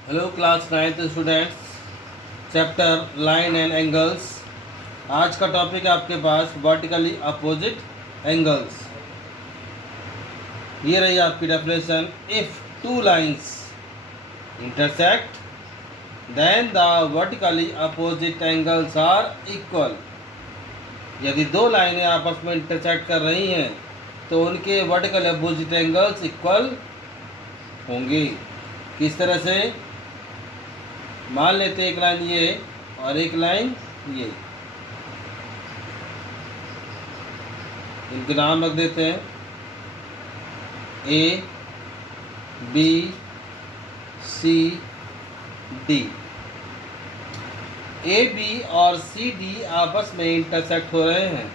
Hello class 9th students. Chapter line and angles. आज का topic है आपके पास वर्टिकली अपोजिट एंगल्स। ये रही आपकी definition. If two lines intersect then the vertically opposite angles are equal. यदि दो लाइनें आपस में इंटरसेक्ट कर रही हैं तो उनके वर्टिकल अपोजिट एंगल्स इक्वल होंगे। किस तरह से? मान लेते हैं एक लाइन ये और एक लाइन ये, इनके नाम रख देते हैं A B C D. A B और सी डी आपस में इंटरसेक्ट हो रहे हैं,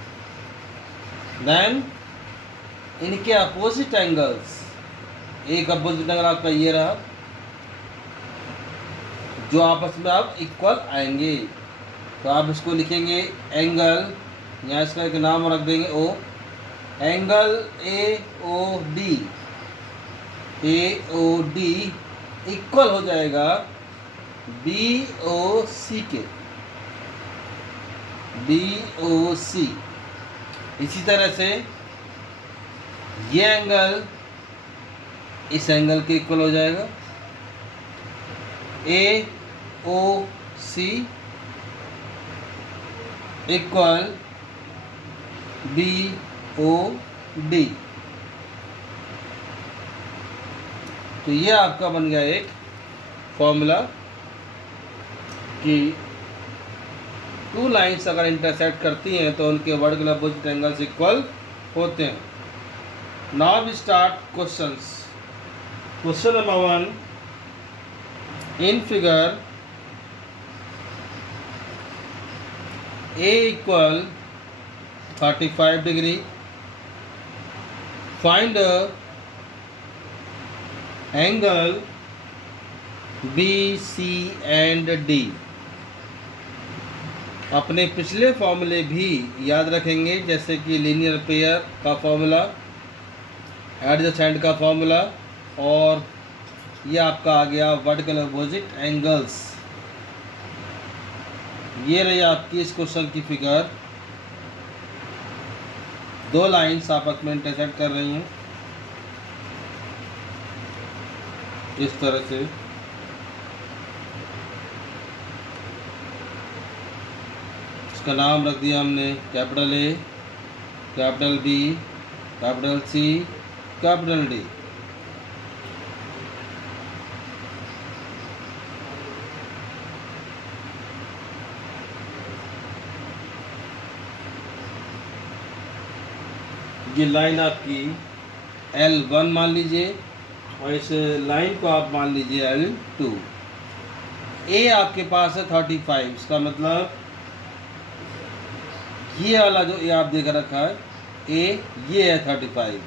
देन इनके अपोजिट एंगल्स, एक अपोजिट एंगल आपका ये रहा जो आपस में अब इक्वल आएंगे। तो आप इसको लिखेंगे एंगल, यहाँ इसका एक नाम रख देंगे O, angle A O D equal हो जाएगा बी ओ सी के, बी ओ सी। इसी तरह से ये एंगल इस एंगल के इक्वल हो जाएगा ए ओ सी इक्वल बी ओ डी। तो ये आपका बन गया एक फॉर्मूला कि टू लाइंस अगर इंटरसेक्ट करती हैं तो उनके वर्टिकल अपोजिट एंगल्स इक्वल होते हैं। Now we start questions. Question number 1, in figure A equal 35 degree, find angle B, C and D। अपने पिछले फॉर्मूले भी याद रखेंगे, जैसे कि लीनियर पेयर का फॉर्मूला, एडजेसेंट का फॉर्मूला, और ये आपका आ गया वर्टिकल अपोजिट एंगल्स। ये रही आपकी इस क्वेश्चन की फिगर। दो लाइंस आपस में इंटरसेक्ट कर रही हैं इस तरह से। इसका नाम रख दिया हमने capital A, capital B, capital C, capital D. ये लाइन आपकी L1 मान लीजिए और इस लाइन को आप मान लीजिए L2। ए आपके पास है 35, इसका मतलब ये वाला जो ए आप देख रखा है ए, ये है 35।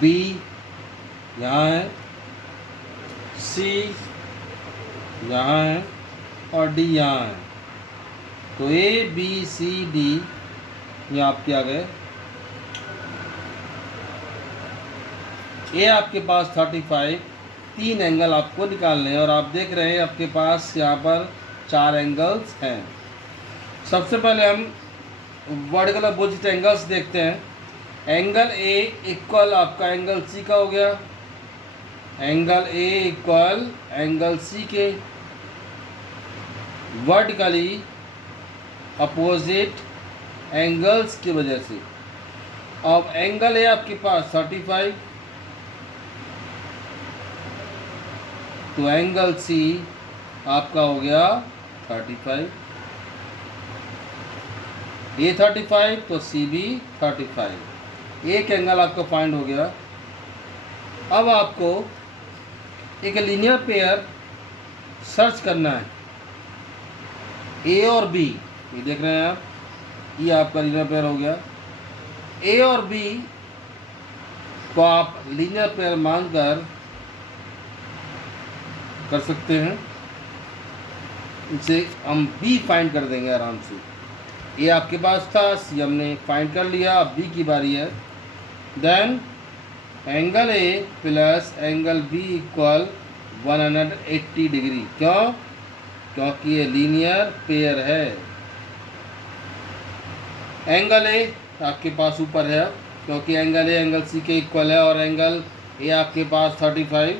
बी यहाँ है, सी यहाँ है और डी यहाँ है। तो ए बी सी डी ये आपके आ गए। ए आपके पास 35, तीन एंगल आपको निकालने हैं और आप देख रहे हैं आपके पास यहाँ पर चार एंगल्स हैं। सबसे पहले हम वर्टिकल अपोजिट एंगल्स देखते हैं। एंगल ए इक्वल आपका एंगल सी का हो गया, angle A equal angle C के वर्टिकली अपोजिट एंगल्स की वजह से। अब एंगल ए आपके पास 35, तो एंगल सी आपका हो गया 35, ए 35 तो सी भी 35। एक एंगल आपका फाइंड हो गया। अब आपको एक लीनियर पेयर सर्च करना है, ए और बी। ये देख रहे हैं आप, ये आपका लीनियर पेयर हो गया। ए और बी को आप लीनियर पेयर मानकर कर सकते हैं, इसे हम बी फाइंड कर देंगे आराम से। ए आपके पास था, सी हमने फाइंड कर लिया, अब बी की बारी है। Then angle A plus angle B equal 180 degree. क्यों? क्योंकि ये लीनियर पेयर है। एंगल ए आपके पास ऊपर है, क्योंकि एंगल ए एंगल सी के इक्वल है, और एंगल ए आपके पास 35,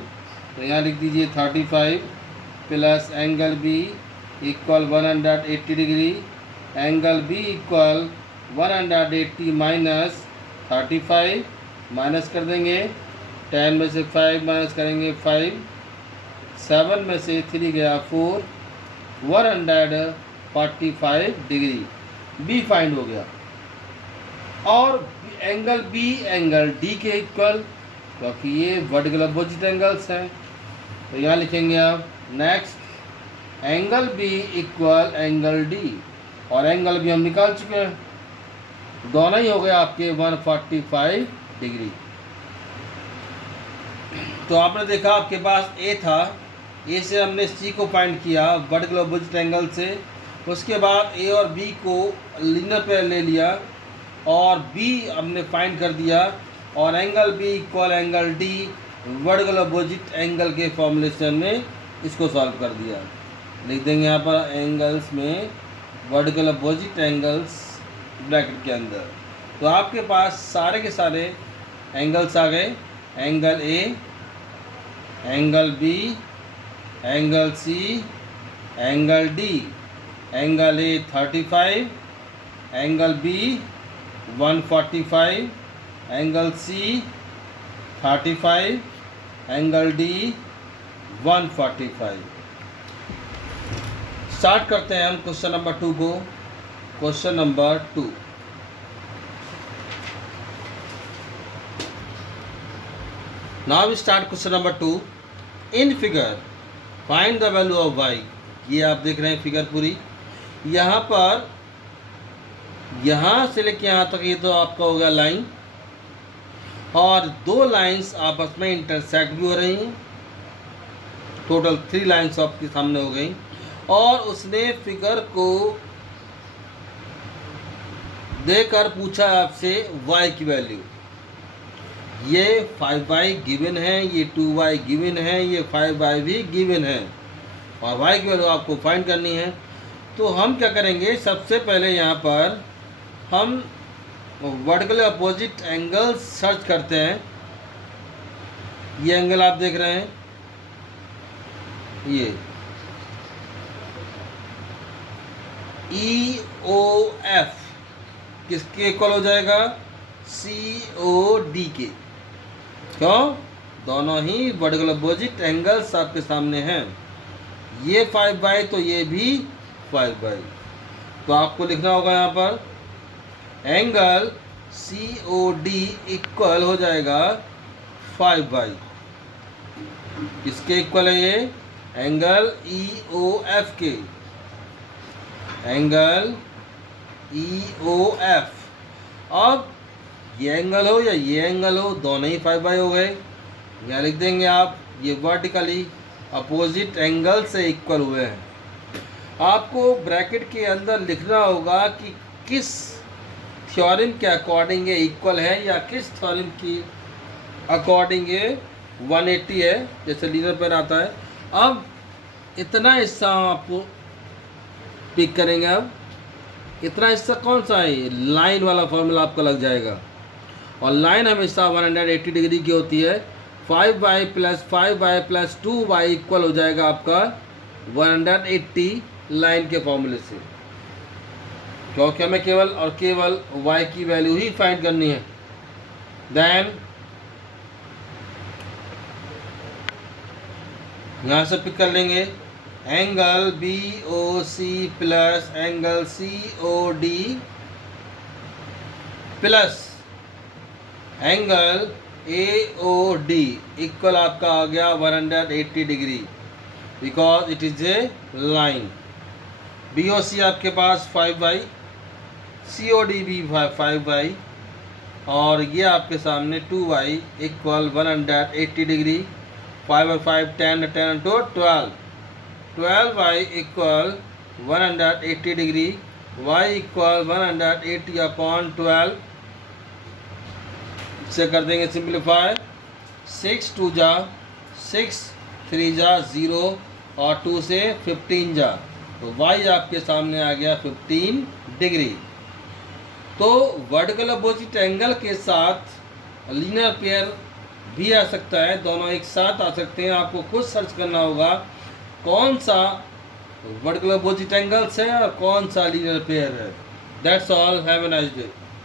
तो यहाँ लिख दीजिए 35 plus angle B equal 180 degree. Angle B equal 180 minus 35, minus कर देंगे 10 में से 5 माइनस करेंगे 5, 7 में से 3 गया 4, 145 डिग्री बी फाइंड हो गया। और एंगल बी एंगल डी के इक्वल, क्योंकि ये वर्टिकल अपोजिट एंगल्स हैं, तो यहाँ लिखेंगे आप next angle B equal angle D, और एंगल बी हम निकाल चुके हैं, दोनों ही हो गए आपके 145 डिग्री। तो आपने देखा आपके पास ए था, ए से हमने सी को फाइंड किया वर्टिकल अपोजिट एंगल से, उसके बाद ए और बी को लीनियर पेयर ले लिया और बी हमने फाइंड कर दिया, और angle B equal angle D vertical opposite angle के फॉर्मुलेशन में इसको सॉल्व कर दिया। लिख देंगे यहाँ पर एंगल्स में वर्टिकल अपोजिट एंगल्स ब्रैकेट के अंदर। तो आपके पास सारे के सारे एंगल्स आ गए, angle A, angle B, angle C, angle D. Angle A 35, angle B 145, angle C 35, angle D 145। Start करते हैं हम क्वेश्चन नंबर 2 को। Question number 2, now we start question number 2। In figure find the value of Y. ये आप देख रहे हैं figure पूरी, यहाँ पर यहाँ से लेके यहाँ तक ये तो आपका हो गया लाइन, और दो लाइंस आपस में इंटरसेक्ट भी हो रही हैं, टोटल 3 लाइंस आपके सामने हो गई, और उसने फिगर को देकर पूछा आपसे y की वैल्यू। ये 5y गिवन है, ये 2y गिवन है, ये 5y भी गिवन है, और y की वैल्यू आपको फाइंड करनी है। तो हम क्या करेंगे, सबसे पहले यहाँ पर हम वर्टिकल अपोजिट एंगल सर्च करते हैं। ये एंगल आप देख रहे हैं, ये EOF किसके इक्वल हो जाएगा, COD के। क्यों? दोनों ही वर्टिकल अपोजिट एंगल्स आपके सामने हैं, ये 5y तो ये भी 5y। तो आपको लिखना होगा यहाँ पर एंगल COD इक्वल हो जाएगा 5y। किसके इक्वल है ये, एंगल EOF के, एंगल EOF। अब ये एंगल हो या ये एंगल हो, दोनों ही 5y हो गए। यहाँ लिख देंगे आप, ये वर्टिकली अपोजिट एंगल से इक्वल हुए हैं। आपको ब्रैकेट के अंदर लिखना होगा कि किस थ्योरम के अकॉर्डिंग ये इक्वल है, या किस थ्योरम की अकॉर्डिंग ये 180 है, जैसे लीनियर पेयर आता है। अब इतना हिस्सा हम आपको पिक करेंगे। अब इतना हिस्सा कौन सा है, लाइन वाला फॉर्मूला आपका लग जाएगा, और लाइन हमेशा 180 डिग्री की होती है। 5y plus 5y plus 2y equal हो जाएगा आपका 180 लाइन के फॉर्मूले से, क्योंकि हमें केवल और केवल y की वैल्यू ही फाइंड करनी है। देन यहाँ से पिक कर लेंगे angle BOC plus angle COD plus angle AOD equal आपका आ गया 180 degree, because it is a line. BOC आपके पास 5y, COD भी 5y, और ये आपके सामने 2y इक्वल 180 डिग्री। 5 और 5 10, 10 to 12, 12y equal 180 degree, y equal 180 upon 12 से कर देंगे सिंप्लीफाई। 6 2 जा 6, 3 जा 0 और 2 से 15 जा, तो y आपके सामने आ गया 15 डिग्री। तो वर्टिकल अपोजिट एंगल के साथ लीनियर पेयर भी आ सकता है, दोनों एक साथ आ सकते हैं। आपको खुद सर्च करना होगा कौन सा वर्टिकल अपोजिट एंगल्स है और कौन सा लीनियर पेयर है। That's all, have a nice day.